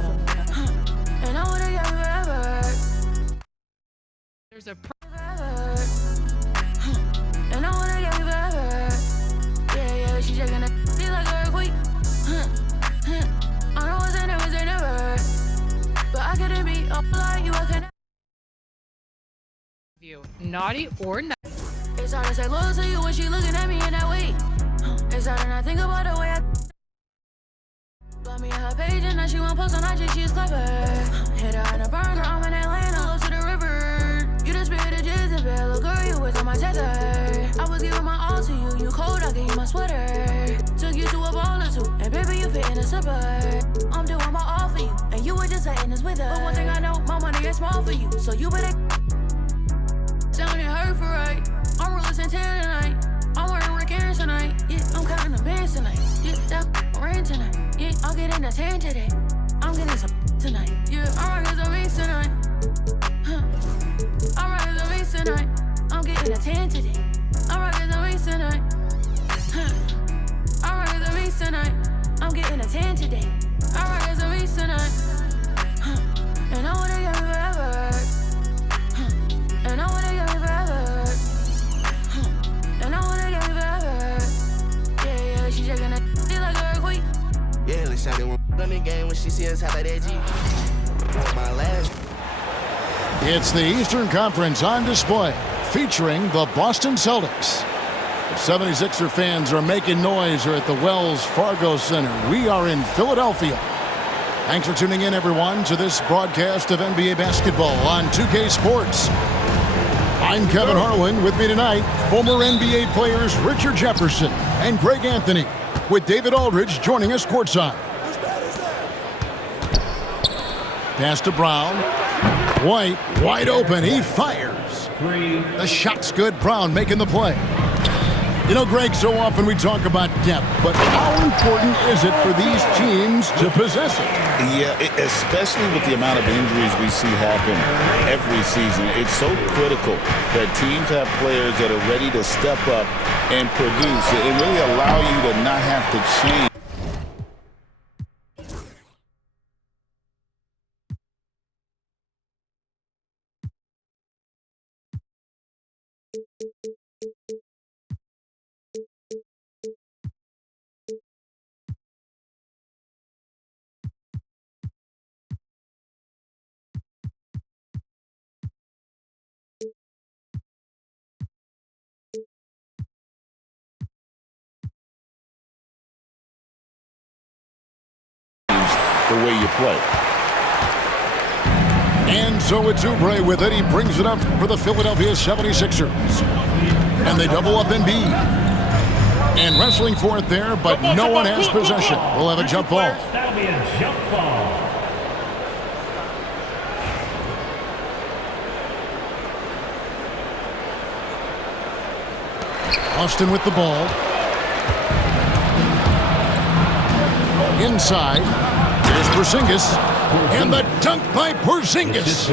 bottom. And I wanna get forever. There's a And I wanna get forever. Yeah, she shaking it like a earthquake. I know what's in it was never. But I couldn't be up like you, I couldn't. view. Naughty or nice. It's hard to say loyal to you when she looking at me in that way. It's hard to not think about the way I got me on her page and now she won't post on IG, she's clever. Hit her in a burger, I'm in Atlanta, love to the river. You the spirit of Jezebel, little girl, you was on my tether. I was giving my all to you, you cold, I gave you my sweater. Took you to a ball or two, and baby, you fit in a slipper. I'm doing my all for you, and you were just letting us with her. But one thing I know, my money is small for you, so you better sounding hurt for right. I'm real Santana tonight. I'm wearing Rick Aaron tonight. Yeah, I'm counting the bands tonight. Yeah, that rain tonight. Yeah, I'll get in the 10 today. I'm getting some tonight. Yeah, I'm rocking some beats tonight. I'm rocking some beats tonight. I'm getting a 10 today. I'm rocking some beats tonight. I'm rocking some beats tonight. I'm getting a 10 today. I'm rocking some beats tonight. And I wanna get me forever. And I wanna get me forever. And I wanna get me forever. Yeah, she shaking it like a earthquake. Yeah, let's shout it on the game when she see us have that G. My last. It's the Eastern Conference on display, featuring the Boston Celtics. The 76er fans are making noise here at the Wells Fargo Center. We are in Philadelphia. Thanks for tuning in, everyone, to this broadcast of NBA basketball on 2K Sports. I'm Kevin Harlan. With me tonight, former NBA players Richard Jefferson and Greg Anthony, with David Aldridge joining us courtside. Pass to Brown. White, wide open. He fires. The shot's good. Brown making the play. You know, Greg, so often we talk about depth, but how important is it for these teams to possess it? Yeah, especially with the amount of injuries we see happen every season. It's so critical that teams have players that are ready to step up and produce. It really allow you to not have to change. The way you play. And so it's Oubre with it. He brings it up for the Philadelphia 76ers. And they double up in B. And wrestling for it there, but no one has possession. We'll have a jump ball. That'll be a jump ball. Austin with the ball. Inside. Here's Porzingis. And the dunk by Porzingis.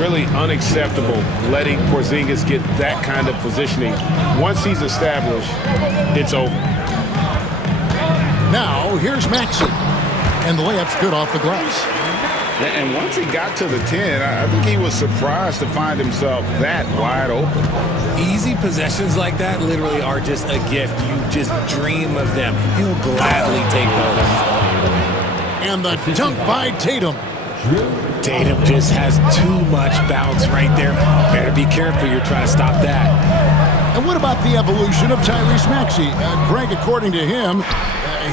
Really unacceptable letting Porzingis get that kind of positioning. Once he's established, it's over. Now, here's Maxey. And the layup's good off the glass. And once he got to the 10, I think he was surprised to find himself that wide open. Easy possessions like that literally are just a gift. You just dream of them. He'll gladly take those. And the dunk by Tatum. Tatum just has too much bounce right there. Better be careful. You're trying to stop that. And what about the evolution of Tyrese Maxey? Greg, according to him,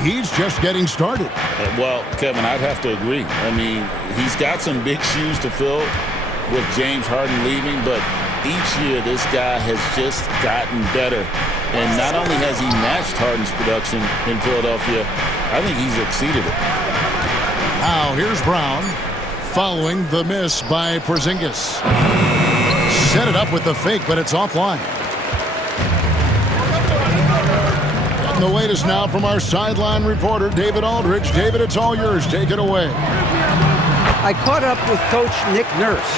he's just getting started. Well, Kevin, I'd have to agree. I mean, he's got some big shoes to fill with James Harden leaving, but each year this guy has just gotten better. And not only has he matched Harden's production in Philadelphia, I think he's exceeded it. Now here's Brown following the miss by Porzingis. Set it up with the fake, but it's offline. And the latest now from our sideline reporter, David Aldridge. David, it's all yours. Take it away. I caught up with Coach Nick Nurse.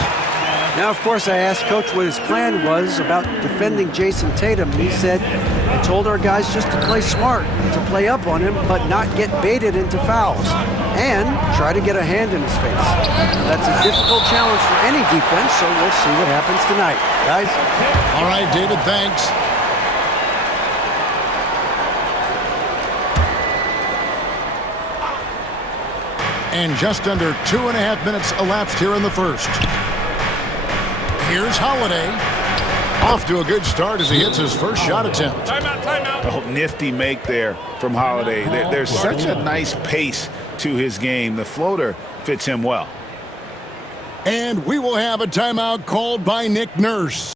Now, of course, I asked Coach what his plan was about defending Jason Tatum. He said, I told our guys just to play smart, to play up on him, but not get baited into fouls. and try to get a hand in his face. Now, that's a difficult challenge for any defense, so we'll see what happens tonight. Guys? All right, David, thanks. And just under 2.5 minutes elapsed here in the first. Here's Holiday. Off to a good start as he hits his first shot attempt. Timeout. Oh, nifty make there from Holiday. There's such a nice pace to his game. The floater fits him well. And we will have a timeout called by Nick Nurse.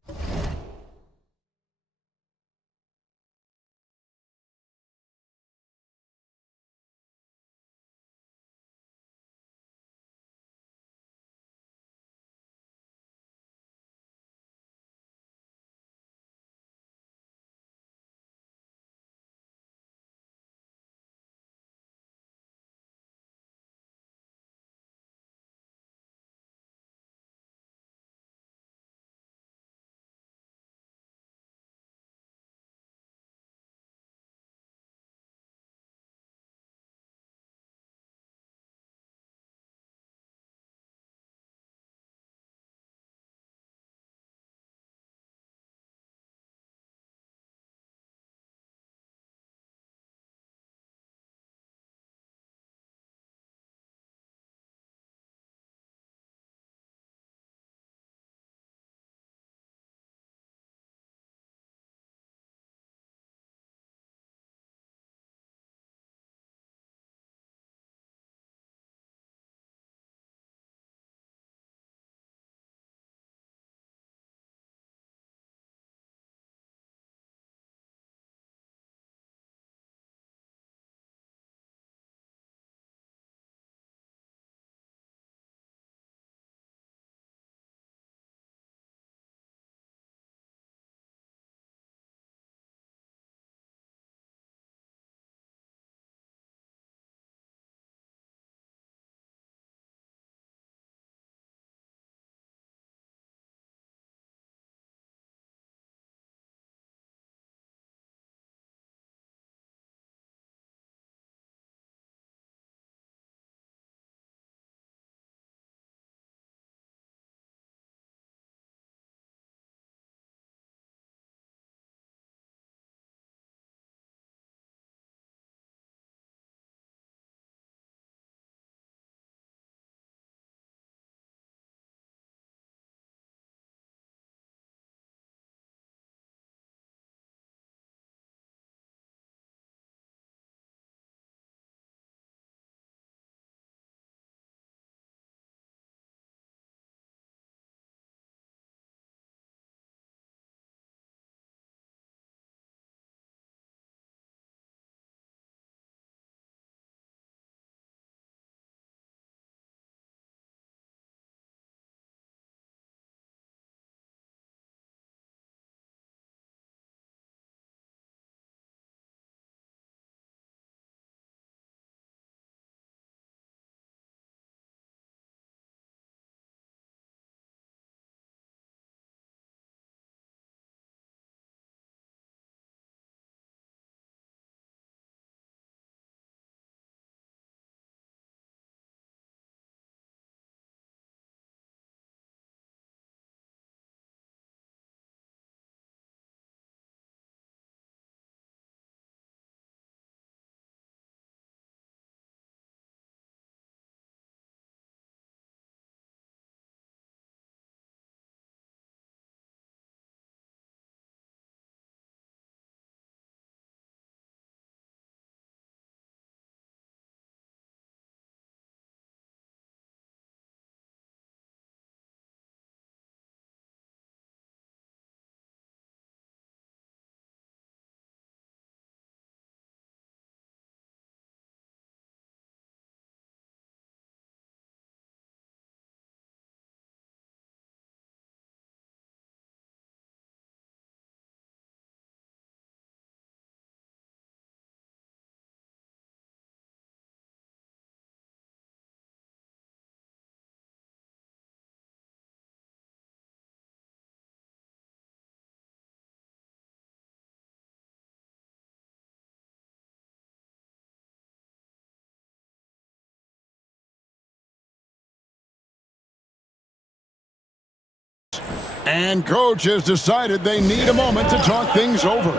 And coach has decided they need a moment to talk things over.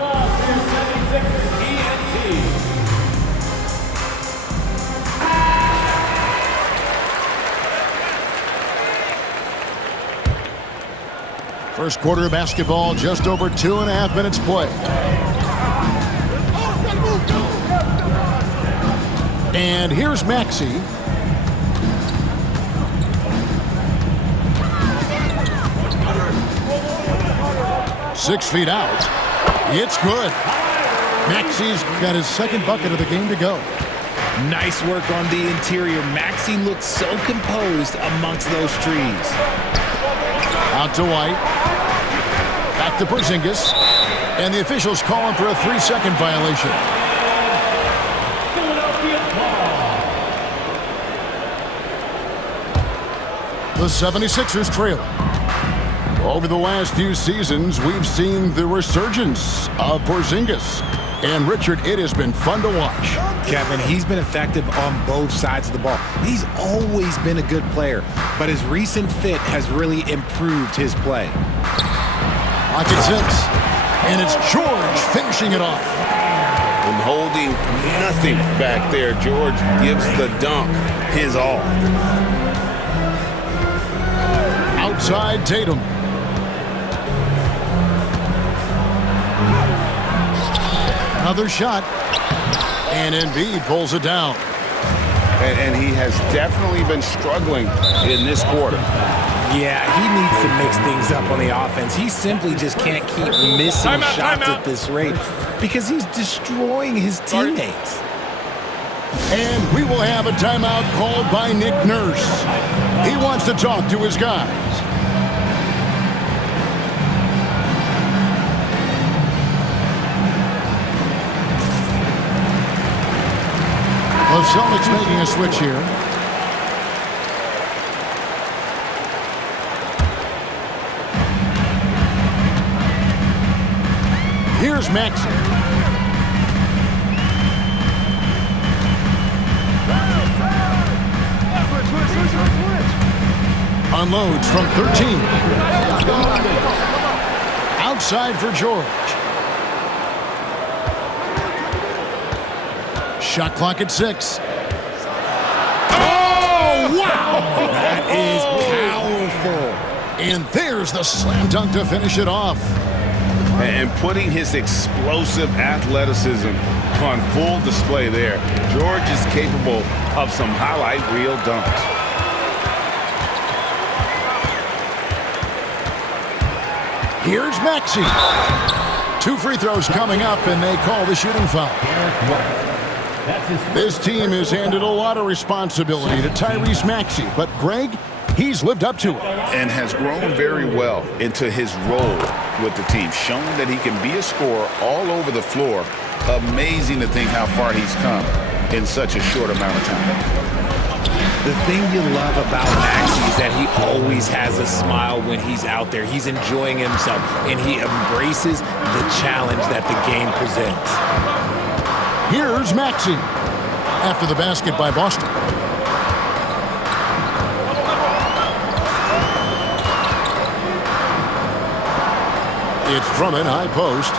First quarter of basketball, just over 2.5 minutes play. And here's Maxey. Six feet out. It's good. Maxey's got his second bucket of the game to go. Nice work on the interior. Maxey looks so composed amongst those trees. Out to White. Back to Porzingis. And the officials call him for a 3-second violation. The 76ers trail. Over the last few seasons, we've seen the resurgence of Porzingis. And Richard, it has been fun to watch. Kevin, he's been effective on both sides of the ball. He's always been a good player, but his recent fit has really improved his play. Pocket 6. And it's George finishing it off. And holding nothing back there, George gives the dunk his all. Outside Tatum. Another shot. And Embiid pulls it down. And he has definitely been struggling in this quarter. Yeah, he needs to mix things up on the offense. He simply just can't keep missing shots at this rate because he's destroying his teammates. And we will have a timeout called by Nick Nurse. He wants to talk to his guys. The Celtics making a switch here. Here's Maxey. Unloads from 13. Outside for George. Shot clock at 6. Oh, wow! That is powerful. And there's the slam dunk to finish it off. And putting his explosive athleticism on full display there. George is capable of some highlight reel dunks. Here's Maxey. 2 free throws coming up, and they call the shooting foul. This team has handed a lot of responsibility to Tyrese Maxey, but Greg, he's lived up to it. And has grown very well into his role with the team, showing that he can be a scorer all over the floor. Amazing to think how far he's come in such a short amount of time. The thing you love about Maxey is that he always has a smile when he's out there. He's enjoying himself, and he embraces the challenge that the game presents. Here's Maxey after the basket by Boston. It's Drummond, high post.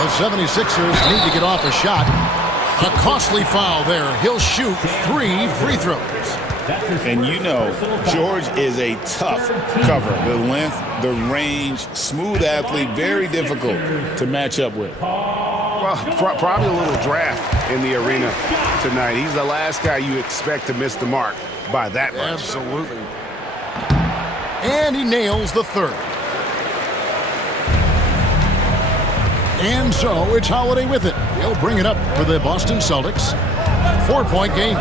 The 76ers need to get off a shot. A costly foul there. He'll shoot 3 free throws. And you know, George is a tough cover. The length, the range, smooth athlete, very difficult to match up with. Well, probably a little draft in the arena tonight. He's the last guy you expect to miss the mark by that much. Absolutely. And he nails the 3rd. And so it's Holiday with it. He'll bring it up for the Boston Celtics. 4-point game.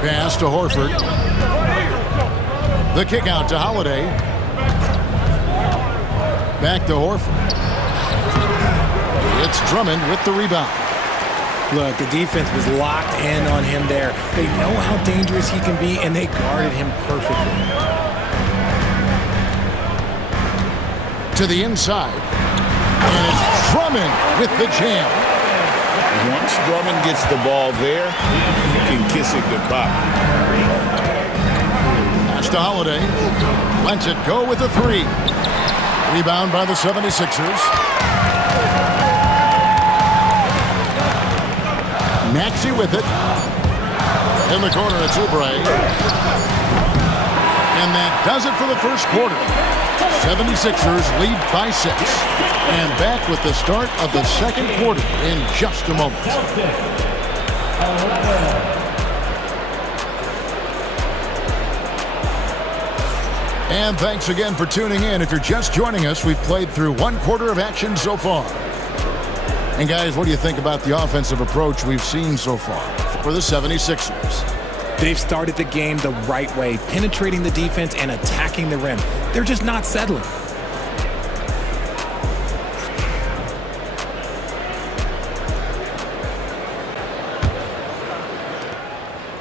Pass to Horford. The kick out to Holiday. Back to Horford. It's Drummond with the rebound. Look, the defense was locked in on him there. They know how dangerous he can be, and they guarded him perfectly. To the inside. And it's Drummond with the jam. Once Drummond gets the ball there, you can kiss it goodbye. to Holiday. Lets it go with a 3. Rebound by the 76ers. Maxey with it. In the corner, it's Oubre. And that does it for the first quarter. 76ers lead by 6. And back with the start of the second quarter in just a moment. And thanks again for tuning in. If you're just joining us, we've played through one quarter of action so far. And guys, what do you think about the offensive approach we've seen so far for the 76ers? They've started the game the right way, penetrating the defense and attacking the rim. They're just not settling.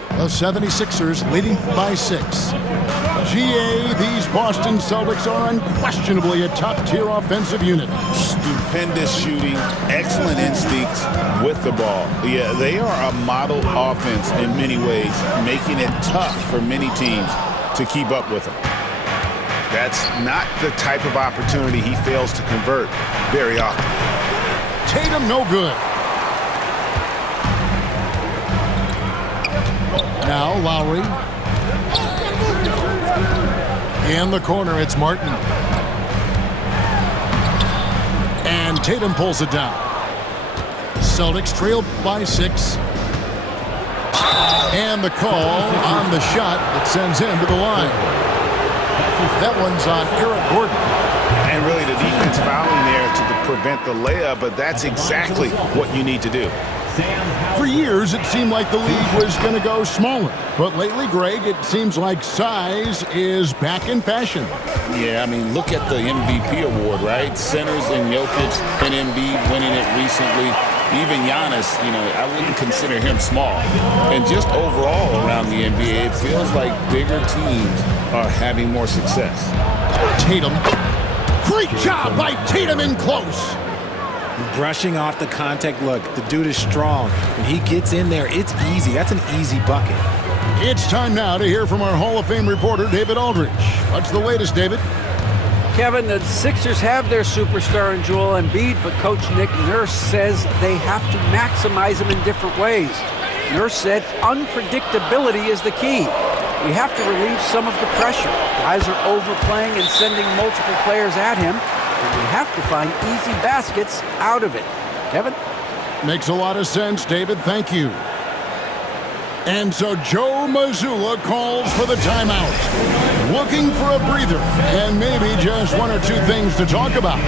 The 76ers leading by 6. GA, these Boston Celtics are unquestionably a top-tier offensive unit. Stupendous shooting, excellent instincts with the ball. Yeah, they are a model offense in many ways, making it tough for many teams to keep up with them. That's not the type of opportunity he fails to convert very often. Tatum no good. Now Lowry. In the corner, it's Martin. And Tatum pulls it down. Celtics trail by 6. And the call on the shot that sends him to the line. That one's on Eric Gordon. And really the defense fouling there to prevent the layup, but that's exactly what you need to do. For years, it seemed like the league was going to go smaller. But lately, Greg, it seems like size is back in fashion. Yeah, I mean, look at the MVP award, right? Centers and Jokic and Embiid winning it recently. Even Giannis, I wouldn't consider him small. And just overall around the NBA, it feels like bigger teams are having more success. Tatum. Great job by Tatum in close. Brushing off the contact. Look, the dude is strong. When he gets in there, it's easy. That's an easy bucket. It's time now to hear from our Hall of Fame reporter, David Aldridge. What's the latest, David? Kevin, the Sixers have their superstar in Joel Embiid, but Coach Nick Nurse says they have to maximize him in different ways. Nurse said unpredictability is the key. We have to relieve some of the pressure. Guys are overplaying and sending multiple players at him. We have to find easy baskets out of it. Kevin? Makes a lot of sense, David. Thank you. And so Joe Mazzulla calls for the timeout. Looking for a breather and maybe just one or two things to talk about.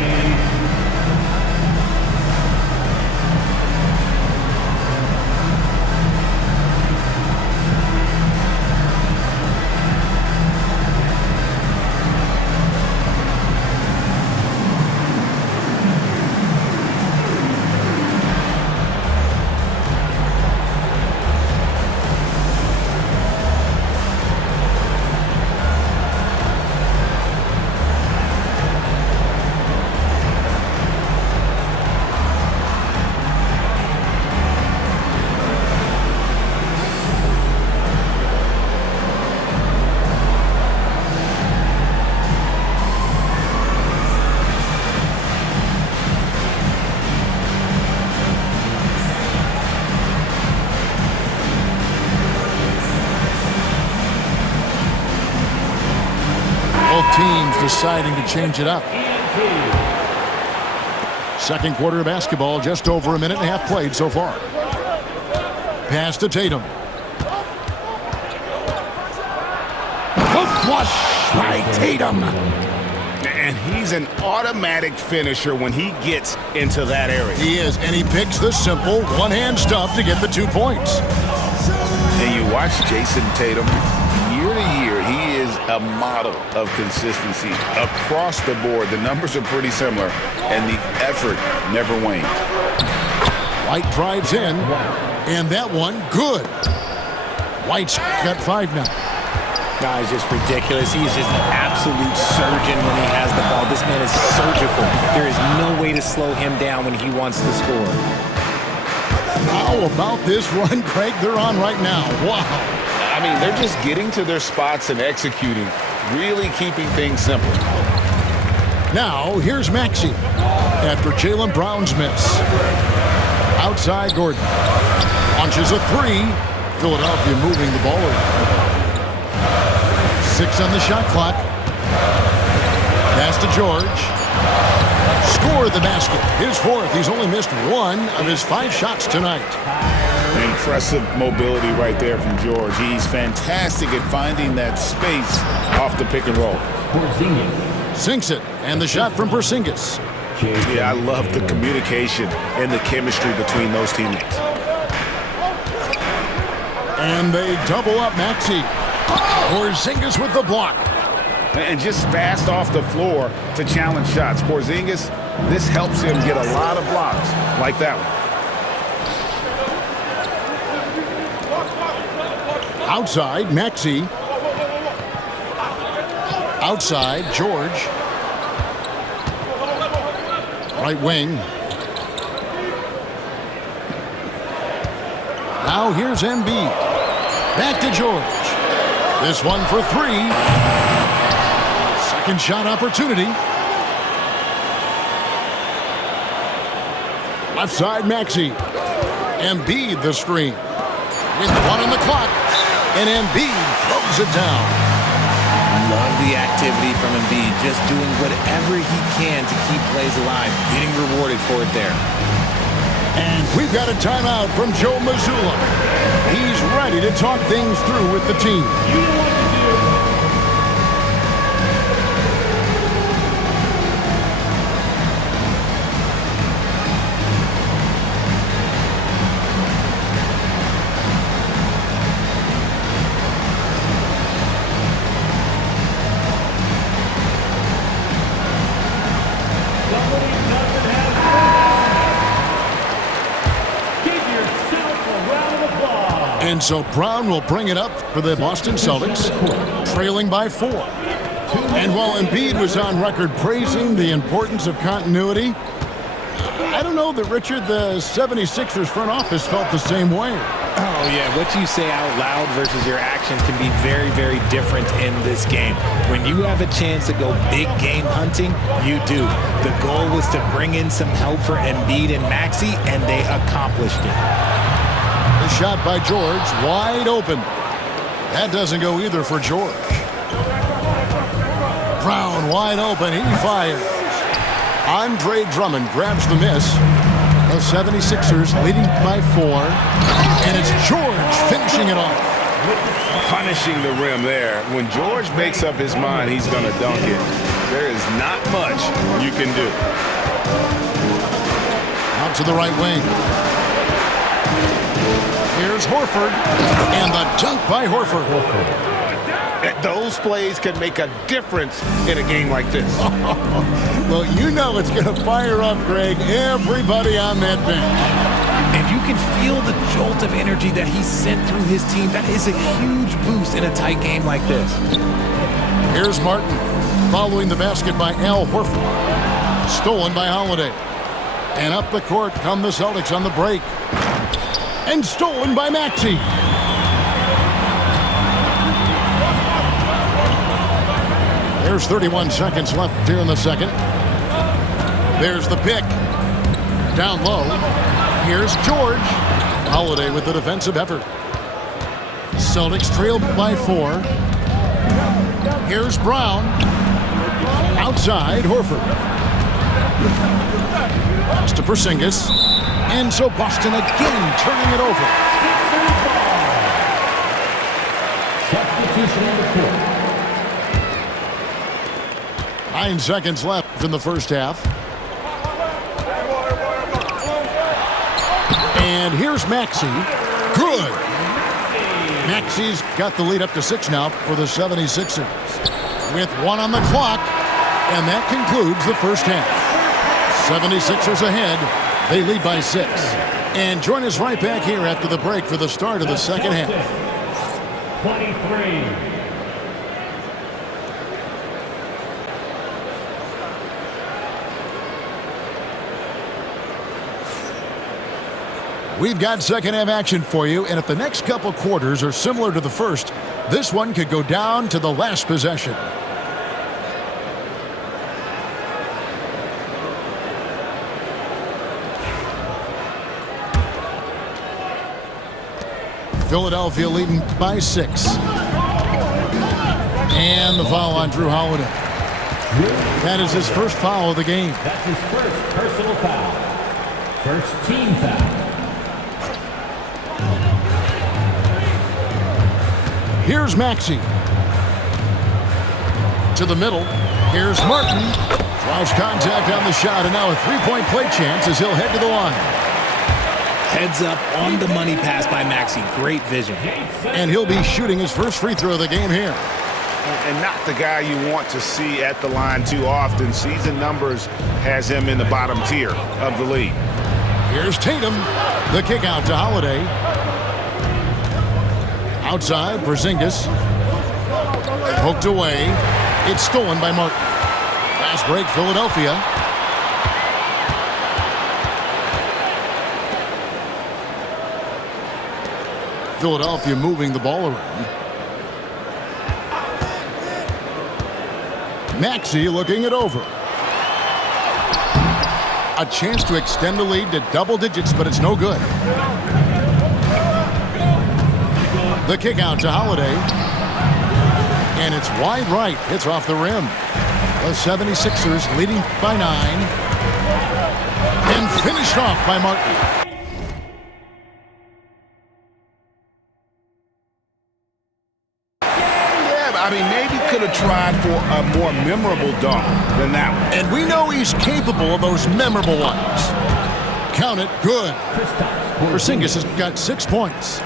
Teams deciding to change it up. Second quarter of basketball, just over a minute and a half played so far. Pass to Tatum. The flush by Tatum. And he's an automatic finisher when he gets into that area. He is, and he picks the simple one-hand stuff to get the 2 points. And you watch Jason Tatum. Year to year, he is a model of consistency across the board. The numbers are pretty similar, and the effort never wanes. White drives in, and that one, good. White's got 5 now. Guy is just ridiculous. He's just an absolute surgeon when he has the ball. This man is surgical. There is no way to slow him down when he wants to score. How about this run, Craig, they're on right now? Wow. I mean, they're just getting to their spots and executing, really keeping things simple. Now, here's Maxey after Jaylen Brown's miss. Outside Gordon. Launches a three. Philadelphia moving the ball around. 6 on the shot clock. Pass to George. Scored the basket. His 4th. He's only missed 1 of his 5 shots tonight. Impressive mobility right there from George. He's fantastic at finding that space off the pick and roll. Sinks it. And the shot from Porzingis. Yeah, I love the communication and the chemistry between those teammates. And they double up Maxey. Porzingis with the block. And just fast off the floor to challenge shots. Porzingis, this helps him get a lot of blocks like that one. Outside, Maxey. Outside, George. Right wing. Now here's Embiid. Back to George. This one for 3. Second shot opportunity. Left side, Maxey. Embiid the screen. With 1 on the clock. And Embiid throws it down. Love the activity from Embiid, just doing whatever he can to keep plays alive, getting rewarded for it there. And we've got a timeout from Joe Mazzulla. He's ready to talk things through with the team. And so Brown will bring it up for the Boston Celtics, trailing by 4. And while Embiid was on record praising the importance of continuity, I don't know that, Richard, the 76ers front office felt the same way. Oh, yeah. What you say out loud versus your action can be very, very different in this game. When you have a chance to go big game hunting, you do. The goal was to bring in some help for Embiid and Maxey, and they accomplished it. The shot by George, wide open. That doesn't go either for George. Brown wide open, he fires. Andre Drummond grabs the miss. The 76ers leading by 4. And it's George finishing it off. Punishing the rim there. When George makes up his mind he's going to dunk it, there is not much you can do. Out to the right wing. Here's Horford, and the dunk by Horford. Those plays can make a difference in a game like this. Well, you know it's going to fire up, Greg, everybody on that bench. And you can feel the jolt of energy that he sent through his team. That is a huge boost in a tight game like this. Here's Martin, following the basket by Al Horford. Stolen by Holiday. And up the court come the Celtics on the break. And stolen by Maxey. There's 31 seconds left here in the second. There's the pick. Down low. Here's George. Holiday with the defensive effort. Celtics trailed by 4. Here's Brown. Outside, Horford. Pass to Porzingis. And so Boston again turning it over. Substitution on the court. 9 seconds left in the first half. And here's Maxey. Good. Maxey's got the lead up to 6 now for the 76ers. With 1 on the clock. And that concludes the first half. 76ers ahead. They lead by 6. And join us right back here after the break for the start of the second half. 23. We've got second half action for you, and if the next couple quarters are similar to the first, this one could go down to the last possession. Philadelphia leading by 6. And the foul on Drew Holiday. That is his first foul of the game. That's his first personal foul. First team foul. Here's Maxey. To the middle. Here's Martin. Draws contact on the shot, and now a three-point play chance as he'll head to the line. Heads up on the money pass by Maxey. Great vision. And he'll be shooting his first free throw of the game here. And not the guy you want to see at the line too often. Season numbers has him in the bottom tier of the league. Here's Tatum. The kick out to Holiday. Outside, Porzingis. Poked away. It's stolen by Martin. Fast break, Philadelphia. Philadelphia moving the ball around. Maxey looking it over. A chance to extend the lead to double digits, but it's no good. The kick out to Holiday. And it's wide right. It's off the rim. The 76ers leading by 9. And finished off by Martin. I mean, maybe could have tried for a more memorable dunk than that one. And we know he's capable of those memorable ones. Count it, good. Porzingis has got 6 points.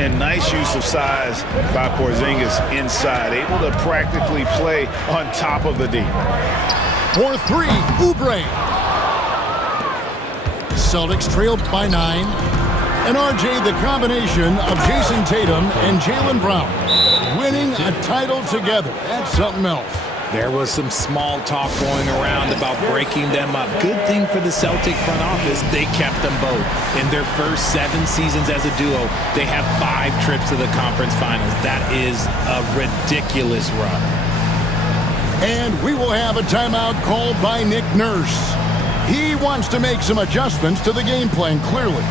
And nice use of size by Porzingis inside, able to practically play on top of the D. For 3, Oubre. Celtics trailed by 9. And RJ, the combination of Jason Tatum and Jaylen Brown winning a title together. That's something else. There was some small talk going around about breaking them up. Good thing for the Celtic front office, they kept them both. In their first 7 seasons as a duo, they have 5 trips to the conference finals. That is a ridiculous run. And we will have a timeout called by Nick Nurse. He wants to make some adjustments to the game plan, clearly.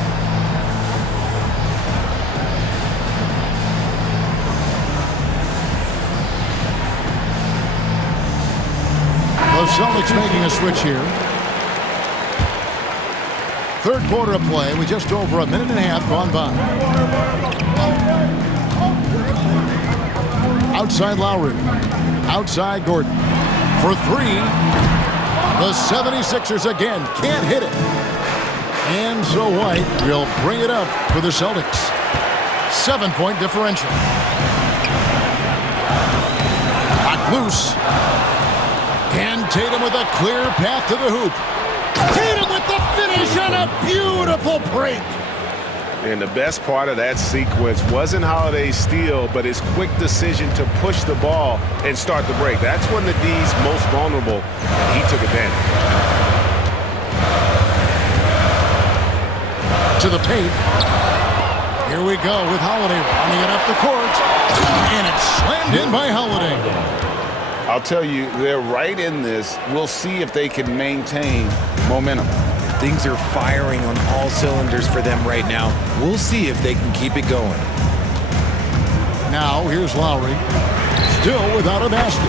The Celtics making a switch here. Third quarter of play. We just over a minute and a half gone by. Outside Lowry. Outside Gordon. For 3. The 76ers again can't hit it. And so White will bring it up for the Celtics. 7-point differential. Hot loose. And Tatum with a clear path to the hoop. Tatum with the finish on a beautiful break. And the best part of that sequence wasn't Holiday's steal, but his quick decision to push the ball and start the break. That's when the D's most vulnerable, and he took advantage. To the paint. Here we go with Holiday running it up the court. And it's slammed in by Holiday. I'll tell you, they're right in this. We'll see if they can maintain momentum. Things are firing on all cylinders for them right now. We'll see if they can keep it going. Now, here's Lowry. Still without a basket.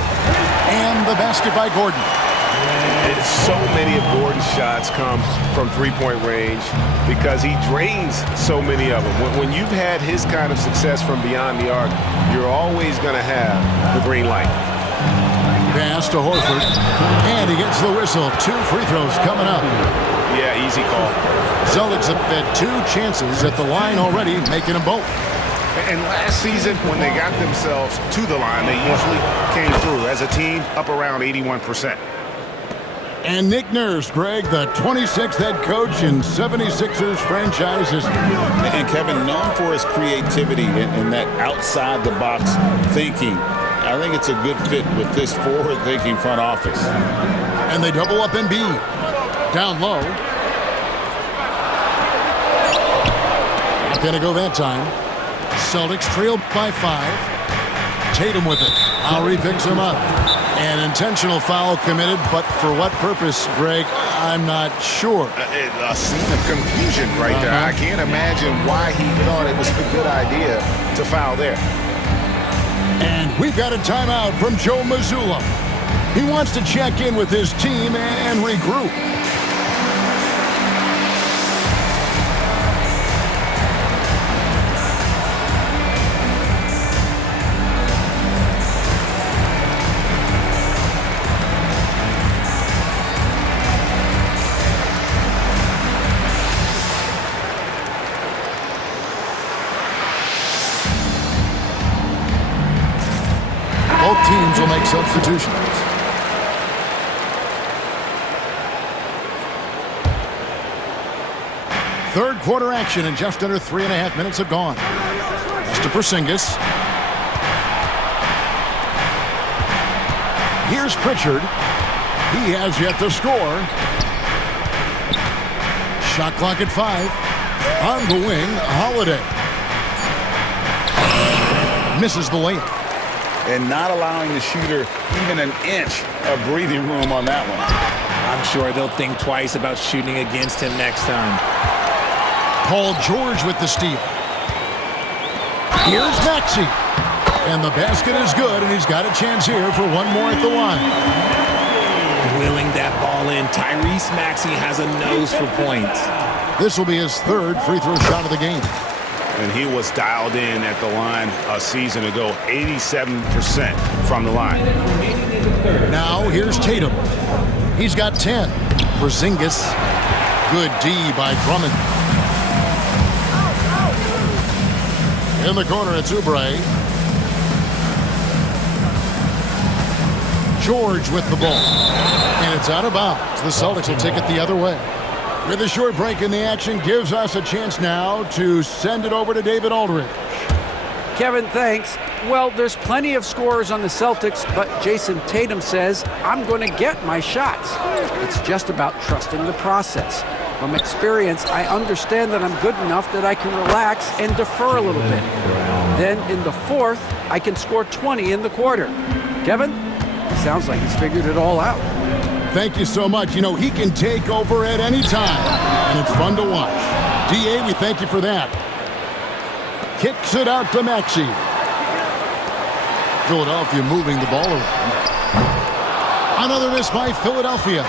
And the basket by Gordon. And so many of Gordon's shots come from three-point range because he drains so many of them. When you've had his kind of success from beyond the arc, you're always going to have the green light. Pass to Horford. And he gets the whistle. 2 free throws coming up. Yeah, easy call. Celtics have had 2 chances at the line already, making them both. And last season, when they got themselves to the line, they usually came through as a team up around 81%. And Nick Nurse, Greg, the 26th head coach in 76ers franchise history. And Kevin, known for his creativity and that outside-the-box thinking, I think it's a good fit with this forward-thinking front office. And they double up Embiid. Down low. going to go that time. Celtics trailed by 5. Tatum with it. Lowry picks him up. An intentional foul committed, but for what purpose, Greg, I'm not sure. A scene of confusion right there. I can't imagine why he thought it was a good idea to foul there. And we've got a timeout from Joe Mazzulla. He wants to check in with his team and regroup. Both teams will make substitutions. Third quarter action, and just under 3.5 minutes have gone. That's to Porzingis. Here's Pritchard. He has yet to score. Shot clock at 5. On the wing, Holiday. Misses the layup. And not allowing the shooter even an inch of breathing room on that one. I'm sure they'll think twice about shooting against him next time. Paul George with the steal. Here's Maxey. And the basket is good, and he's got a chance here for one more at the line. Willing that ball in. Tyrese Maxey has a nose for points. This will be his third free throw shot of the game. And he was dialed in at the line a season ago, 87% from the line. Now here's Tatum. He's got 10. Porzingis. Good D by Drummond. In the corner, it's Oubre. George with the ball. And it's out of bounds. The Celtics will take it the other way. With a short break in the action, gives us a chance now to send it over to David Aldridge. Kevin, thanks. Well, there's plenty of scorers on the Celtics, but Jason Tatum says, I'm going to get my shots. It's just about trusting the process. From experience, I understand that I'm good enough that I can relax and defer a little bit. Then in the fourth, I can score 20 in the quarter. Kevin, it sounds like he's figured it all out. Thank you so much. You know, he can take over at any time, and it's fun to watch. DA, we thank you for that. Kicks it out to Maxey. Philadelphia moving the ball around. Another miss by Philadelphia.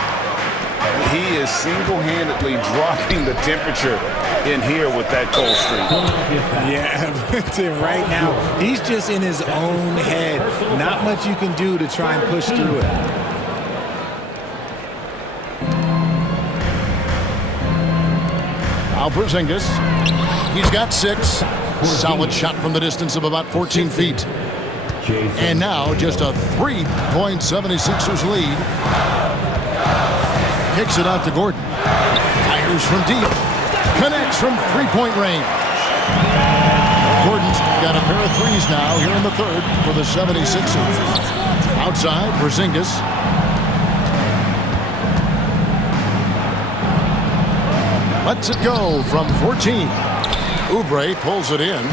He is single-handedly dropping the temperature in here with that cold streak. Yeah, right now, he's just in his own head. Not much you can do to try and push through it. Now Porzingis. He's got 6. Solid shot from the distance of about 14 feet. And now just a 3-point 76ers lead. Kicks it out to Gordon. Fires from deep. Connects from 3-point range. Gordon's got a pair of threes now here in the third for the 76ers. Outside, Porzingis. Lets it go from 14. Oubre pulls it in.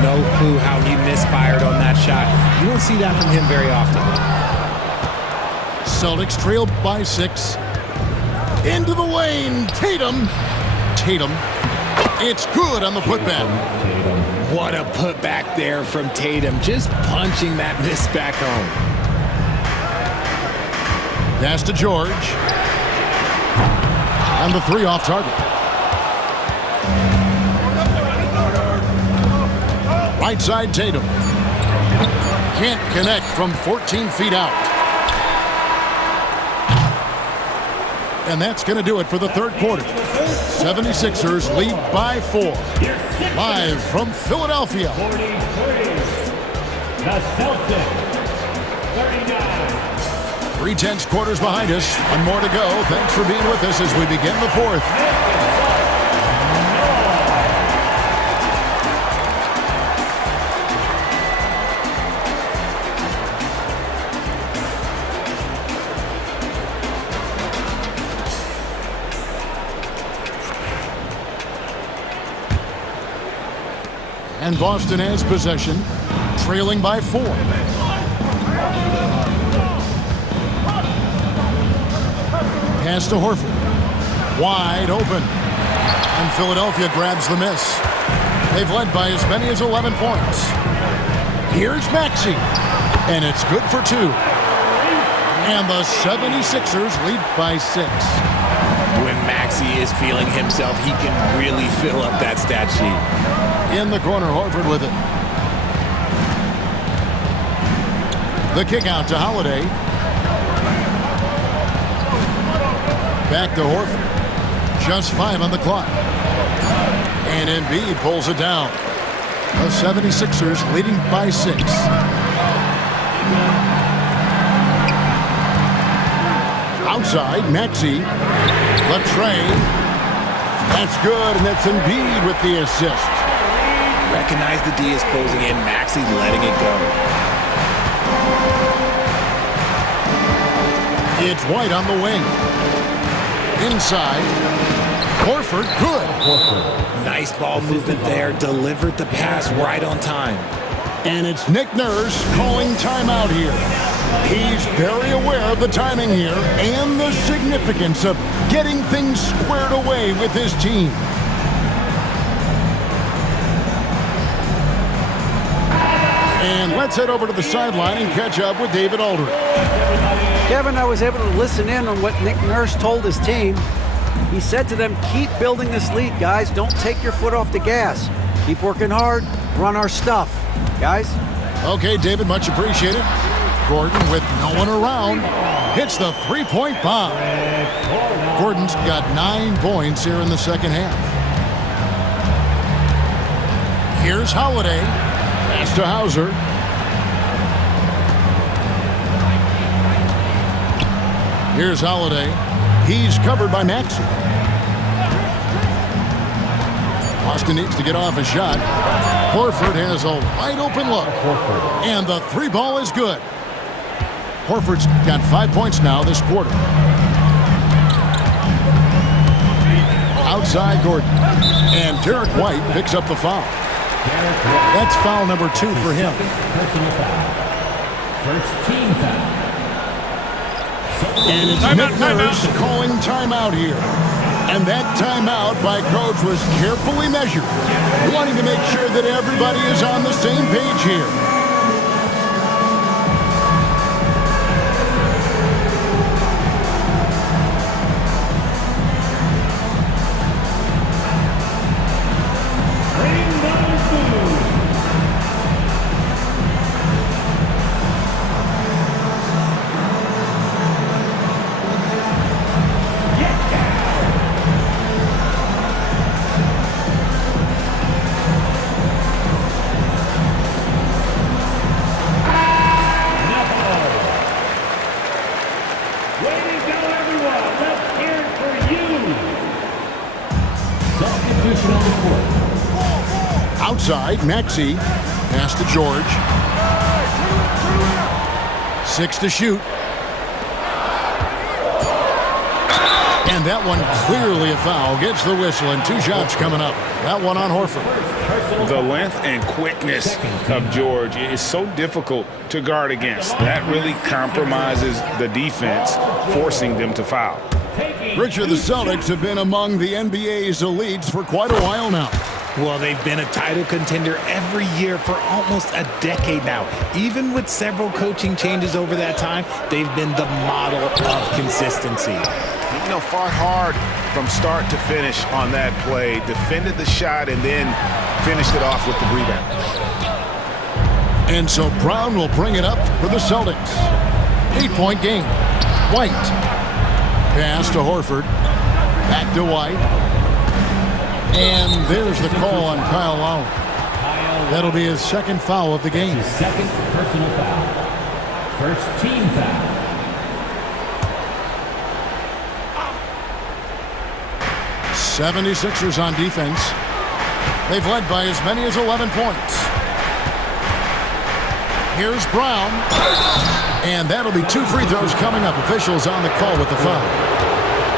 No clue how he misfired on that shot. You don't see that from him very often. Celtics trailed by 6. Into the lane. Tatum. It's good on the putback. What a putback there from Tatum. Just punching that miss back home. Pass to George. And the 3 off target. Right side Tatum. Can't connect from 14 feet out. And that's going to do it for the third quarter. 76ers lead by 4. Live from Philadelphia. The Celtics, 39. 3 tense quarters behind us. One more to go. Thanks for being with us as we begin the fourth. And Boston has possession, trailing by 4. Pass to Horford. Wide open. And Philadelphia grabs the miss. They've led by as many as 11 points. Here's Maxey. And it's good for 2. And the 76ers lead by 6. When Maxey is feeling himself, he can really fill up that stat sheet. In the corner, Horford with it. The kick out to Holiday. Back to Horford. Just 5 on the clock. And Embiid pulls it down. The 76ers leading by 6. Outside, Maxey. Latrey. That's good, and that's Embiid with the assist. Recognize the D is closing in. Maxey letting it go. It's White on the wing. Inside. Horford, good. Nice ball movement there. Delivered the pass right on time. And it's Nick Nurse calling timeout here. He's very aware of the timing here and the significance of getting things squared away with his team. And let's head over to the sideline and catch up with David Aldridge. Kevin, I was able to listen in on what Nick Nurse told his team. He said to them, keep building this lead, guys. Don't take your foot off the gas. Keep working hard. Run our stuff. Guys? Okay, David, much appreciated. Gordon, with no one around, hits the three-point bomb. Gordon's got 9 points here in the second half. Here's Holiday. Pass to Hauser. Here's Holiday. He's covered by Maxey. Boston needs to get off a shot. Horford has a wide open look. And the 3 ball is good. Horford's got 5 points now this quarter. Outside Gordon. And Derek White picks up the foul. That's foul number 2 for him. First team foul. And it's Nick Nurse calling timeout here. And that timeout by coach was carefully measured, wanting to make sure that everybody is on the same page here. Outside, Maxey. Pass to George. 6 to shoot. And that one clearly a foul. Gets the whistle and 2 shots coming up. That one on Horford. The length and quickness of George is so difficult to guard against. That really compromises the defense, forcing them to foul. Richard, the Celtics have been among the NBA's elites for quite a while now. Well, they've been a title contender every year for almost a decade now. Even with several coaching changes over that time, they've been the model of consistency. You know, fought hard from start to finish on that play, defended the shot, and then finished it off with the rebound. And so Brown will bring it up for the Celtics. 8-point game. White. Pass to Horford. Back to White. And there's the call on Kyle Lowry. That'll be his second foul of the game. His second personal foul. First team foul. '76ers on defense. They've led by as many as 11 points. Here's Brown. And that'll be 2 free throws coming up. Officials on the call with the foul.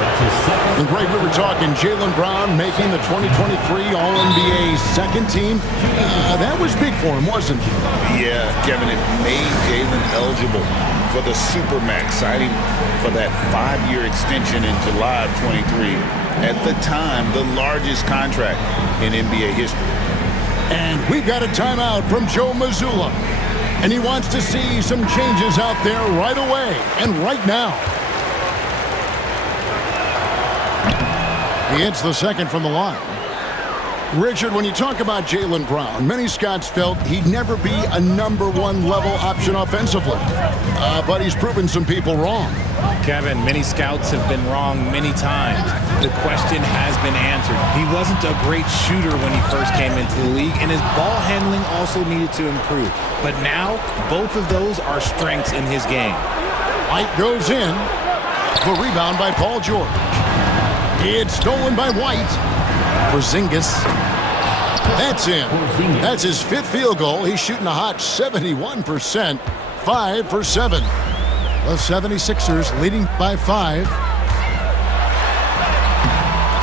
And Greg, we were talking Jaylen Brown making the 2023 All-NBA second team. That was big for him, wasn't it? Yeah, Kevin, it made Jaylen eligible for the Supermax, signing for that 5-year extension in July of 23. At the time, the largest contract in NBA history. And we've got a timeout from Joe Mazzulla. And he wants to see some changes out there right away and right now. He hits the second from the line. Richard, when you talk about Jaylen Brown, many scouts felt he'd never be a #1 level option offensively. But he's proven some people wrong. Kevin, many scouts have been wrong many times. The question has been answered. He wasn't a great shooter when he first came into the league, and his ball handling also needed to improve. But now, both of those are strengths in his game. White goes in. The rebound by Paul George. It's stolen by White. Porzingis. That's in. That's his 5th field goal. He's shooting a hot 71%. 5 for 7. The 76ers leading by 5.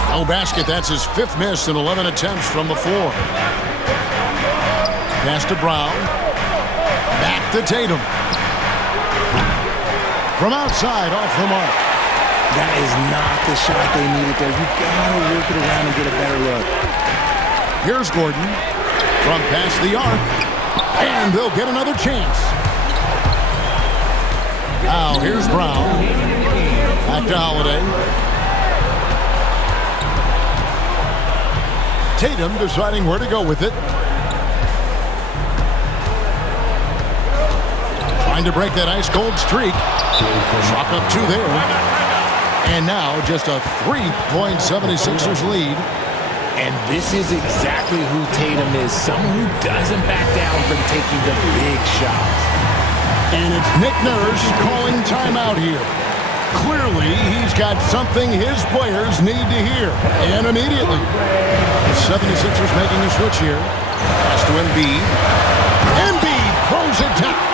No basket. That's his 5th miss in 11 attempts from the floor. Pass to Brown. Back to Tatum. From outside, off the mark. That is not the shot they needed there. You gotta work it around and get a better look. Here's Gordon from past the arc, and they'll get another chance. Now here's Brown. Back to Holiday. Tatum deciding where to go with it. Trying to break that ice-cold streak. Chalk up 2 there. And now just a 3-point 76ers lead. And this is exactly who Tatum is. Someone who doesn't back down from taking the big shots. And it's Nick Nurse calling timeout here. Clearly, he's got something his players need to hear. And immediately. The 76ers making a switch here. Pass to Embiid. Embiid throws it down.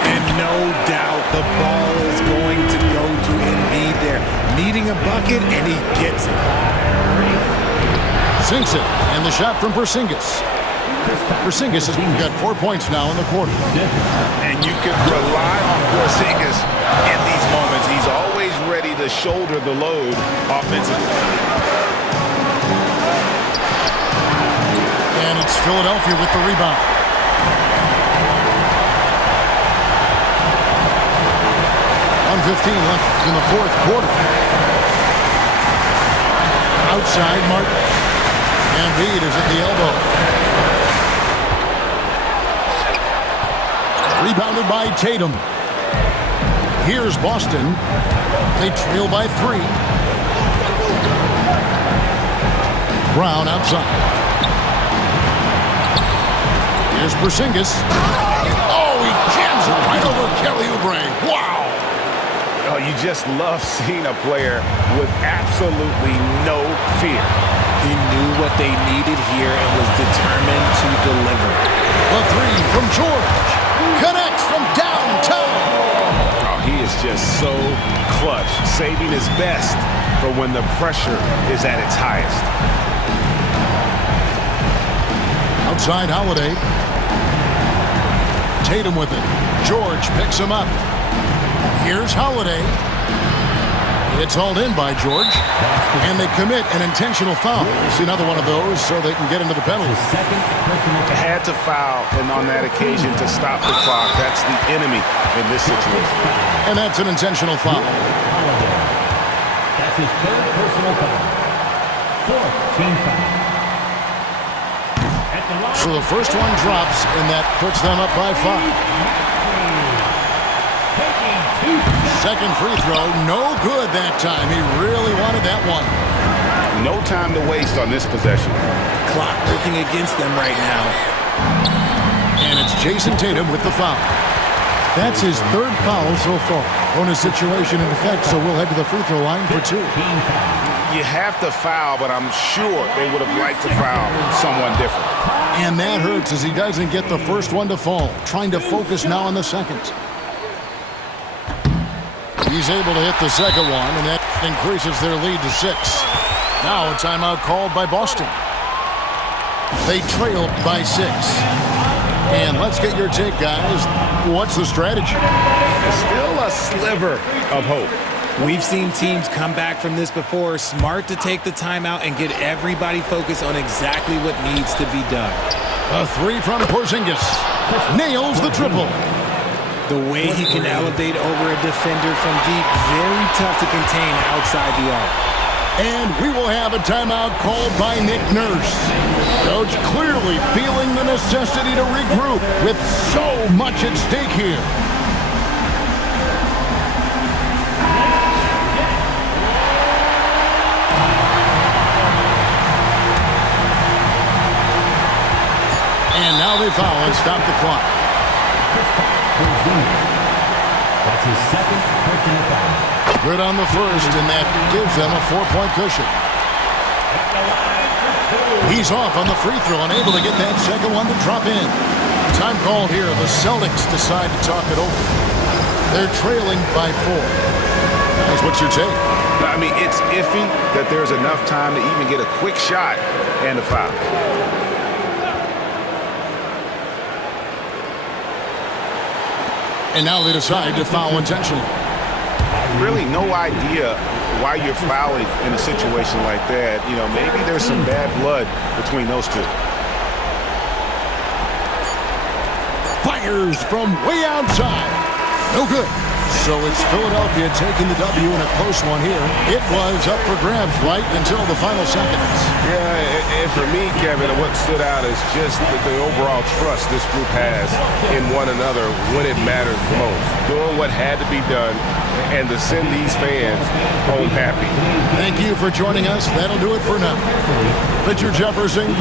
And no doubt the ball is going to go to Embiid there. Needing a bucket, and he gets it. Sinks it. And the shot from Porzingis. Porzingis has got 4 points now in the quarter. And you can rely on Porzingis in these moments. He's always ready to shoulder the load offensively. And it's Philadelphia with the rebound. .15 left in the 4th quarter. Outside, Martin. Embiid is at the elbow. Rebounded by Tatum. Here's Boston. They trail by 3. Brown outside. Here's Porzingis. Oh, he jams it right over Kelly Oubre. Wow. Oh, you just love seeing a player with absolutely no fear. He knew what they needed here and was determined to deliver. The 3 from George. Connects from downtown. Oh, he is just so clutch, saving his best for when the pressure is at its highest. Outside Holiday. Tatum with it. George picks him up. Here's Holiday. It's hauled in by George. And they commit an intentional foul. See another one of those so they can get into the penalty. Had to foul, and on that occasion to stop the clock. That's the enemy in this situation. And that's an intentional foul. That's his 3rd personal foul. 4th team foul. So the first one drops, and that puts them up by 5. Second free throw, no good that time. He really wanted that one. No time to waste on this possession. Clock working against them right now. And it's Jason Tatum with the foul. That's his 3rd foul so far. Bonus situation in effect, so we'll head to the free throw line for 2. You have to foul, but I'm sure they would have liked to foul someone different. And that hurts as he doesn't get the first one to fall. Trying to focus now on the second. He's able to hit the second one, and that increases their lead to 6. Now a timeout called by Boston. They trail by 6. And let's get your take, guys. What's the strategy? Still a sliver of hope. We've seen teams come back from this before. Smart to take the timeout and get everybody focused on exactly what needs to be done. A 3 from Porzingis. Nails the triple. The way he can elevate over a defender from deep, very tough to contain outside the arc. And we will have a timeout called by Nick Nurse. Coach clearly feeling the necessity to regroup with so much at stake here. And now they foul and stop the clock. That's his second personal foul. Good on the first, and that gives them a 4-point cushion. He's off on the free throw and able to get that second one to drop in. Time called here. The Celtics decide to talk it over. They're trailing by 4. Guys, what's your take? I mean, it's iffy that there's enough time to even get a quick shot and a foul. And now they decide to foul intentionally. Really no idea why you're fouling in a situation like that. You know, maybe there's some bad blood between those two. Fires from way outside. No good. So it's Philadelphia taking the W in a close one here. It was up for grabs right until the final seconds. Yeah, and for me, Kevin, what stood out is just the overall trust this group has in one another when it matters most. Doing what had to be done and to send these fans home happy. Thank you for joining us. That'll do it for now. Richard Jefferson.